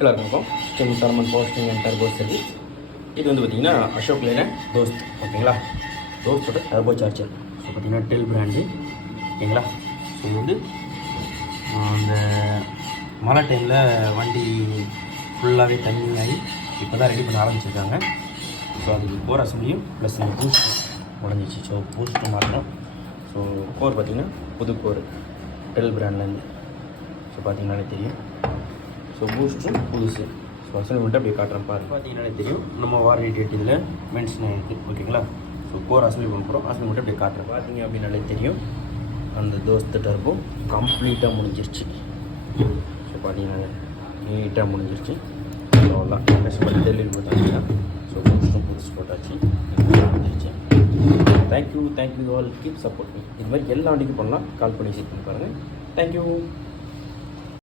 எல்லாருக்கும் ஸ்டிம் டர்மன் போஸ்டிங் அண்ட் டர்போ சர்வீஸ். இது வந்து பார்த்திங்கன்னா அசோக் லேலண்ட் தோஸ்த், ஓகேங்களா. தோஸ்தோட டர்போ சார்ஜர். ஸோ பார்த்திங்கன்னா டெல் பிராண்டு, ஓகேங்களா. ஸோ இது வந்து அந்த மழை டைமில் வண்டி ஃபுல்லாகவே தண்ணி ஆகி இப்போ தான் ரெடி பண்ண ஆரம்பிச்சிருக்காங்க. ஸோ அதுக்கு கோர் அசம்பிளியும் ப்ளஸ் இந்த பூஸ்ட் உடஞ்சிச்சு. ஸோ பூஸ்ட்டு மாற்றணும். ஸோ கோர் பார்த்திங்கன்னா புது கோர் டெல் பிராண்ட்லேருந்து. ஸோ பார்த்திங்கனாலே தெரியும். ஸோ பூஸ்ட்டும் புதுசு. ஸோ அசம்பிள் மட்டும் அப்படியே காட்டுறேன் பாருங்கள். பார்த்திங்கனாலே தெரியும் நம்ம வாரண்டி டேட் இதில் மென்ஷன் ஆகிருக்கு, ஓகேங்களா. ஸோ கோர் அசம்பிள் பண்ண போகிறோம். அசம்பிள் மட்டும் அப்படியே காட்டுறேன். பார்த்திங்க அப்படின்னாலே தெரியும் அந்த தோஸ்த் டர்போ கம்ப்ளீட்டாக முடிஞ்சிருச்சு. ஸோ பார்த்திங்கன்னா நீட்டாக முடிஞ்சிருச்சு. அவ்வளோதான் கஷ்டப்பட்டு டெலிவரி பார்த்திங்கன்னா. ஸோ பூஸ்ட்டும் புதுசு போட்டாச்சு, முடிஞ்சிருச்சு. Thank you all, keep support me. இது மாதிரி எல்லா வண்டிக்கும் பண்ணலாம். கால் பண்ணி செக் பண்ணி பாருங்கள். தேங்க்யூ.